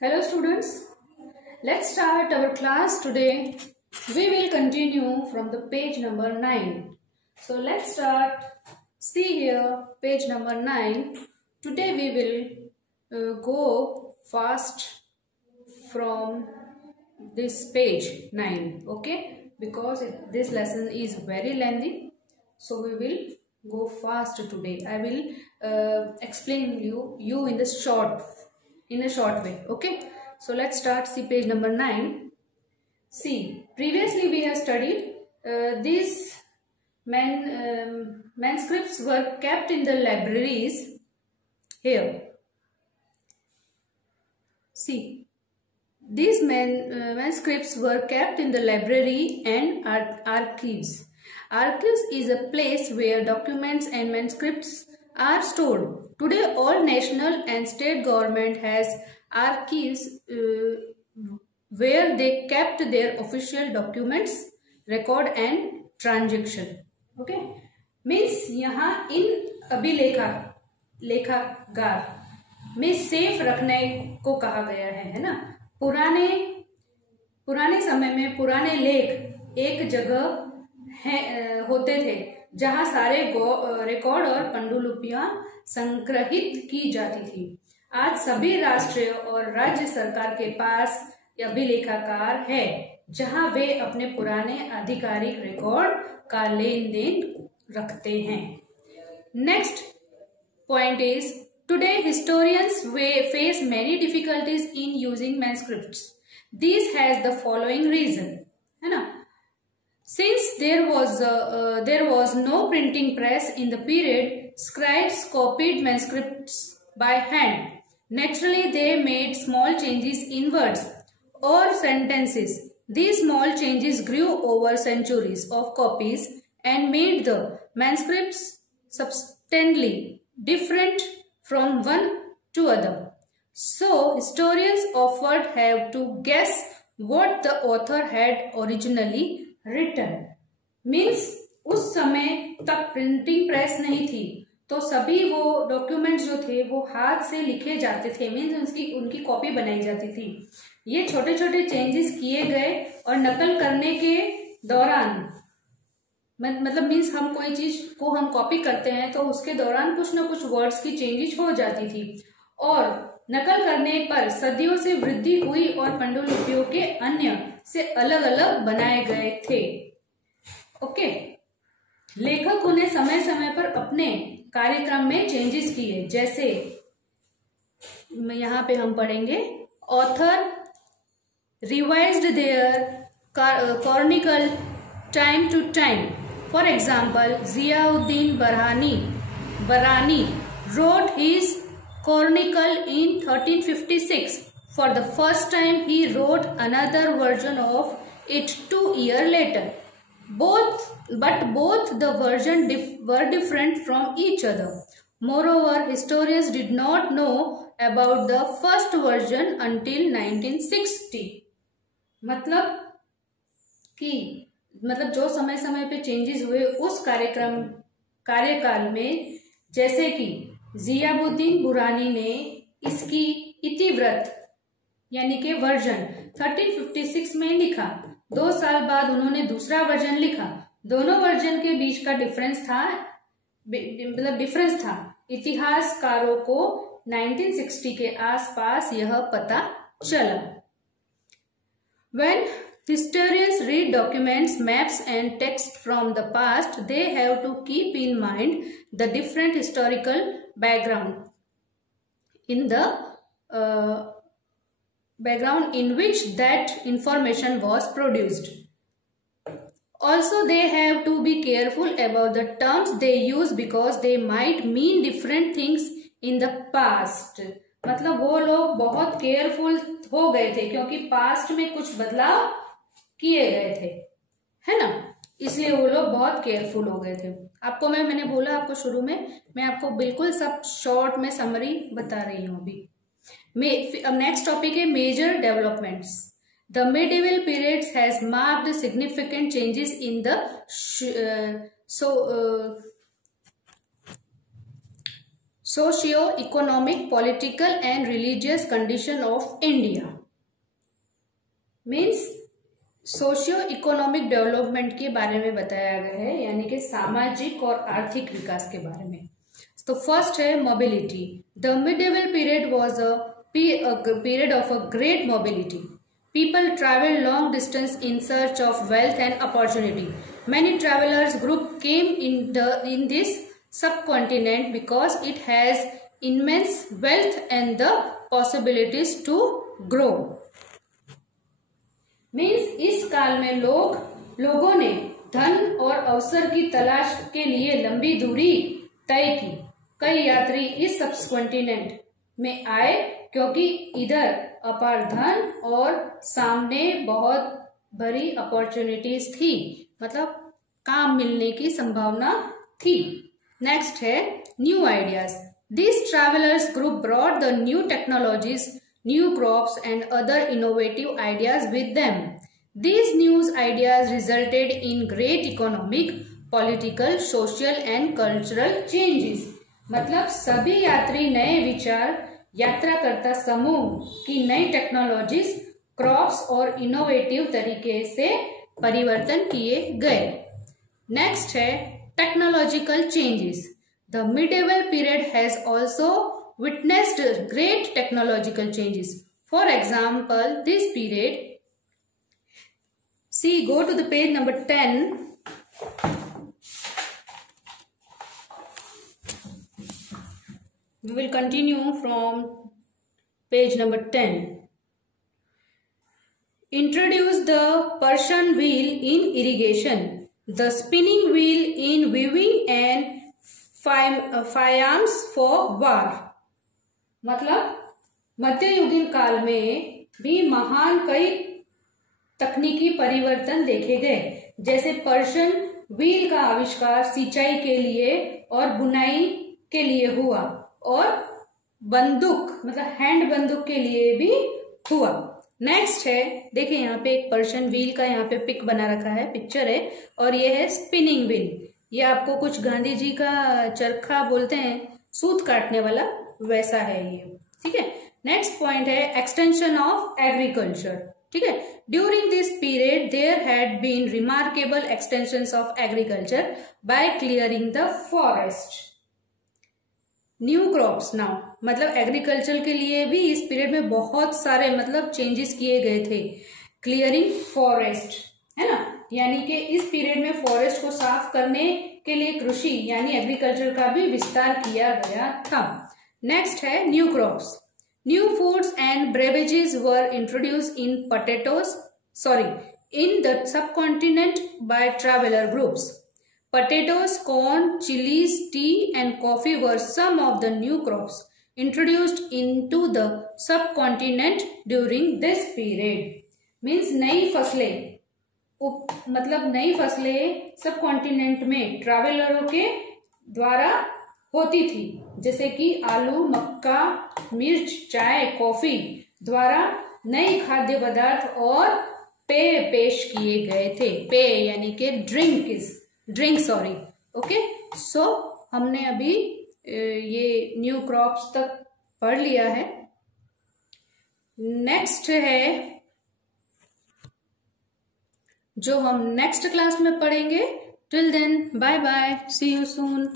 Hello students, let's start our class today. We will continue from the page number 9. So let's start. See here, page number 9. Today we will go fast from this page 9, okay? Because this lesson is very lengthy, so we will go fast today. I will explain you in a short way, okay? So let's start. See page number 9. See, previously we have studied these manuscripts were kept in the libraries. Here, see, these manuscripts were kept in the library and archives. Archives is a place where documents and manuscripts are stored. Today, all national and state government has archives where they kept their official documents, record and transaction. Okay, means यहाँ इन लेखागार में safe रखने को कहा गया है ना। पुराने समय में पुराने लेख एक जगह होते थे जहां सारे रिकॉर्ड और पांडुलिपियां संग्रहित की जाती थी। आज सभी राष्ट्रीय और राज्य सरकार के पास अभिलेखागार है जहां वे अपने पुराने आधिकारिक रिकॉर्ड का लेन देन रखते हैं। Next point is today historians face many difficulties in using manuscripts. This has the following reason, है ना? Since there was no printing press in the period, scribes copied manuscripts by hand. Naturally, they made small changes in words or sentences. These small changes grew over centuries of copies and made the manuscripts substantially different from one to other. So historians often have to guess what the author had originally written. Means उस समय तक printing press नहीं थी तो सभी वो documents जो थे वो हाथ से लिखे जाते थे। मीन्स उनकी कॉपी बनाई जाती थी। ये छोटे छोटे चेंजेस किए गए और नकल करने के दौरान मतलब मीन्स हम कोई चीज को हम कॉपी करते हैं तो उसके दौरान कुछ ना कुछ वर्ड्स की चेंजेस हो जाती थी और नकल करने पर सदियों से वृद्धि हुई और पांडुलिपियों के अन्य से अलग अलग बनाए गए थे। ओके, लेखकों ने समय समय पर अपने कार्यक्रम में चेंजेस किए। जैसे यहाँ पे हम पढ़ेंगे, author revised their chronicle time to time. For example, Ziauddin Barani wrote his chronicle in 1356. For the first time, he wrote another version of it 2 years later. Both the versions were different from each other. Moreover, historians did not know about the first version until 1960. मतलब जो समय समय पे changes हुए उस कार्यकाल में, जैसे कि जियाउद्दीन बुरानी ने इसकी इतिवृत्त यानी कि वर्जन 1356 में लिखा। 2 साल बाद उन्होंने दूसरा वर्जन लिखा। दोनों वर्जन के बीच का डिफरेंस था। इतिहासकारों को 1960 के आसपास यह पता चला। When historians read documents, maps and text from the past, they have to keep in mind the different historical background in which that information was produced. Also, they have to be careful about the terms they use because they might mean different things in the past. मतलब वो लोग बहुत careful हो गए थे क्योंकि past में कुछ बदलाव किए गए थे, है ना, इसलिए वो लोग बहुत केयरफुल हो गए थे। आपको मैंने बोला आपको शुरू में, मैं आपको बिल्कुल सब शॉर्ट में समरी बता रही हूँ अभी। अब नेक्स्ट टॉपिक है major developments. The medieval periods has marked significant changes in the socio economic, political and religious condition of India. Means socio economic development के बारे में बताया गया है, यानी कि सामाजिक और आर्थिक विकास के बारे में। तो फर्स्ट है mobility. The medieval period was a period of a great mobility. People traveled long distance in search of wealth and opportunity. Many travelers group came in this subcontinent because it has immense wealth and the possibilities to grow. Means इस काल में लोगों ने धन और अवसर की तलाश के लिए लंबी दूरी तय की। कई यात्री इस सबकॉन्टिनेंट में आए क्योंकि इधर अपार धन और सामने बहुत बड़ी अपॉर्चुनिटीज थी, मतलब काम मिलने की संभावना थी। नेक्स्ट है new ideas. This travellers group brought the new technologies, new crops and other innovative ideas with them. These new ideas resulted in great economic, political, social and cultural changes. मतलब सभी यात्री नए विचार, यात्राकर्ता समूह की नई टेक्नोलॉजीज, क्रॉप्स और innovative तरीके से परिवर्तन किए गए। नेक्स्ट है technological changes. The medieval period has also witnessed great technological changes. For example this period, see, go to the page number 10. We will continue from page number 10. Introduce the Persian wheel in irrigation, the spinning wheel in weaving and faience for war. मतलब मध्ययुगीन काल में भी महान कई तकनीकी परिवर्तन देखे गए, जैसे पर्शियन व्हील का आविष्कार सिंचाई के लिए और बुनाई के लिए हुआ, और बंदूक मतलब हैंड बंदूक के लिए भी हुआ। नेक्स्ट है, देखिए यहाँ पे एक पर्शियन व्हील का यहाँ पे पिक बना रखा है, पिक्चर है, और ये है स्पिनिंग व्हील। ये आपको कुछ गांधी जी का चरखा बोलते हैं, सूत काटने वाला, वैसा है ये। ठीक है। नेक्स्ट पॉइंट है एक्सटेंशन ऑफ एग्रीकल्चर। ठीक है। During this period there had been remarkable extensions of agriculture by clearing the forest. New crops now, मतलब एग्रीकल्चर के लिए भी इस पीरियड में बहुत सारे मतलब चेंजेस किए गए थे। क्लियरिंग फॉरेस्ट है ना, यानी कि इस पीरियड में फॉरेस्ट को साफ करने के लिए कृषि यानी एग्रीकल्चर का भी विस्तार किया गया था। नेक्स्ट है new crops. New foods and beverages were introduced in the subcontinent by traveler groups. Potatoes, corn, chilies, tea and coffee were some of the new crops introduced into the subcontinent during this period. Means नई फसलें, मतलब नई फसलें सब continent में ट्रैवलरों के द्वारा होती थी, जैसे कि आलू, मक्का, मिर्च, चाय, कॉफी द्वारा नई खाद्य पदार्थ और पेय पेश किए गए थे। पेय यानी कि ड्रिंक सॉरी। ओके, सो हमने अभी ये न्यू क्रॉप्स तक पढ़ लिया है। नेक्स्ट है जो हम नेक्स्ट क्लास में पढ़ेंगे। Till then bye bye, see you soon.